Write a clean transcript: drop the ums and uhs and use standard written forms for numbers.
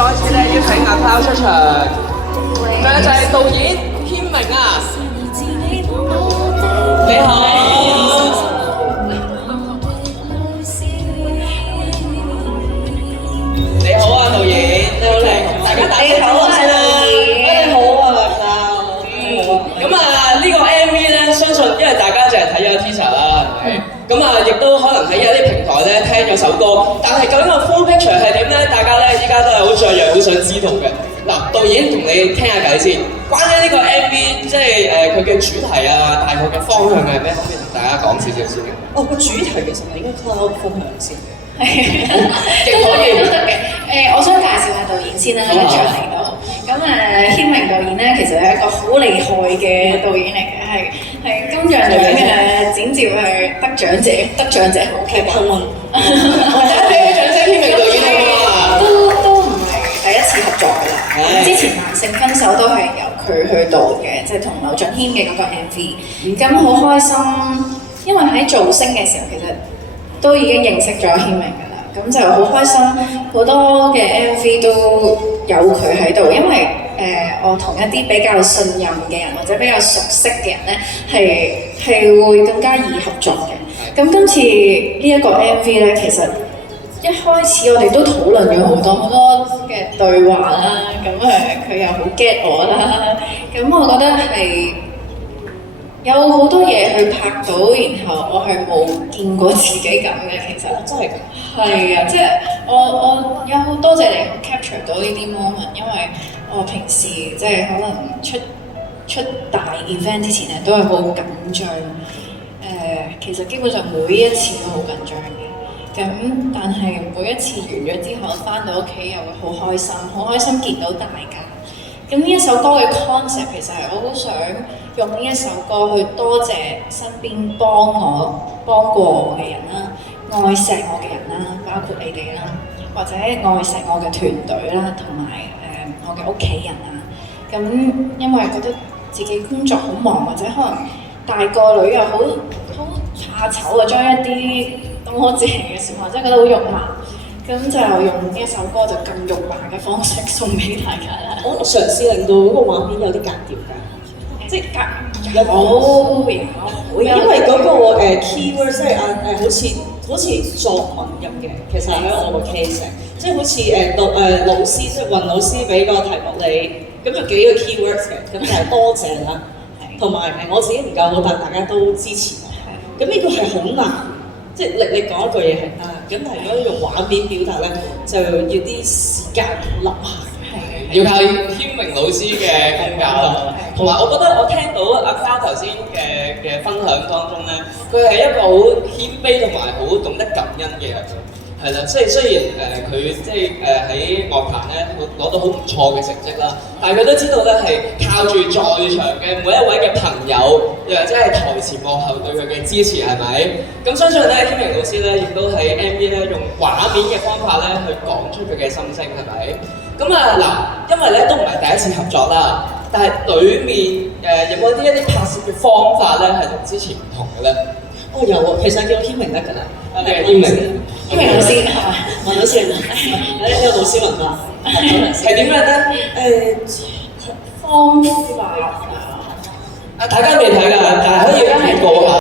再次咧邀請阿拋出場，仲有就係導演軒明啊，你好。你好啊，導演，你好嚟，大家打聲招呼先啦。你好啊，咁啊，呢個 MV 咧，相信因為大家淨係睇咗 teaser 啦，係咪？咁啊，亦都可能喺有啲平台咧聽咗首歌，但係究竟個 full picture 係點咧？大家咧依家都係好雀躍，好想知道嘅。嗱，導演同你傾下偈先，關於呢個 MV，即係佢嘅主題啊，大概嘅方向係咩？可唔可以同大家講少少先嘅？哦，個主題其實係應該 cloud 分享先嘅。都得嘅。我想介紹下導演先啦，一場嚟到。咁軒明導演咧，其實係一個好厲害嘅導演嚟嘅，係金像獎嘅剪接係得獎者好劇幸運。俾啲掌聲，軒明導演好啊！都唔係第一次合作㗎啦。之前《慢性分手》都係由佢去導嘅，即係同劉俊謙嘅嗰個 MV。咁好開心，因為喺造星嘅時候，其實都已經認識咗軒明㗎啦，咁就好開心，好多嘅 MV 都有佢喺度，因為我同一啲比較信任嘅人或者比較熟悉嘅人咧，係會更加易合作嘅。咁今次呢一個 MV 咧，其實一開始我哋都討論咗好多嘅對話啦，咁佢又好 get 我啦，咁我覺得係有好多嘢去拍到，然後我係冇見過自己咁嘅，其實真係㗎。係啊，即係我有好多謝你 capture 到呢啲 moment，因為我平時即係可能出大 event 之前咧都係好緊張，其實基本上每一次都好緊張嘅，咁但係每一次完咗之後翻到屋企又會好開心，好開心見到大家。咁呢一首歌嘅 concept 其實係我好想用呢一首歌去多謝身邊幫過我嘅人啦，愛錫我嘅人啦，包括你哋啦，或者愛錫我嘅團隊啦，同埋我嘅屋企人啊。咁因為覺得自己工作好忙，或者可能大個女又好怕醜啊，將一啲多謝嘅説話，真係覺得好肉麻。咁就用呢一首歌就咁肉麻嘅方式送俾大家啦。我嘗試令到嗰個畫面有啲格調㗎，即係有，因為嗰個keyword 即係好似作文咁嘅，其實喺我個 case， 即係好似老師即係雲老師俾個題目你，咁有幾個 keywords 嘅，咁就係多謝啦，同埋我自己唔夠好，但大家都支持我，咁呢個係好難。即係你講一句嘢係得，咁但係如果用畫面表達咧，就要啲時間諗下。要靠軒明老師嘅功架啦，同埋我覺得我聽到阿花頭先嘅分享當中咧，佢係一個好謙卑同埋好懂得感恩嘅人，係啦，即係雖然佢即係喺樂壇咧攞到好唔錯嘅成績啦，但係佢都知道咧係靠住在場嘅每一位嘅朋友，又或者係台前幕後對佢嘅支持，係咪？咁相信咧，軒明老師咧亦都喺 MV 咧用畫面嘅方法咧去講出佢嘅心聲，係咪？咁啊嗱，因為咧都唔係第一次合作啦，但係裡面有冇一啲拍攝嘅方法咧係同之前唔同嘅咧？哦有啊，其實叫軒明得㗎啦，軒明老師係嘛？雲老師，呢個老師雲啦，係點樣咧？方法大家未睇㗎，但係可以預告下。